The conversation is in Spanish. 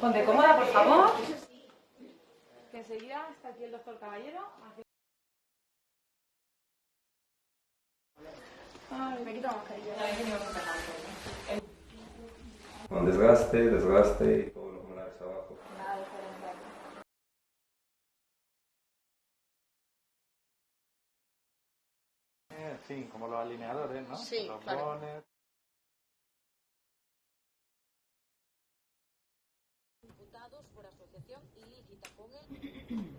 Ponte cómoda, por favor. Que enseguida está aquí el doctor Caballero. Ay, me quito la mascarilla. Con desgaste y todo lo pulmonares abajo. Nada diferente. Sí, como los alineadores, ¿no? Sí, los claro. bones. Imputados por asociación ilícita con el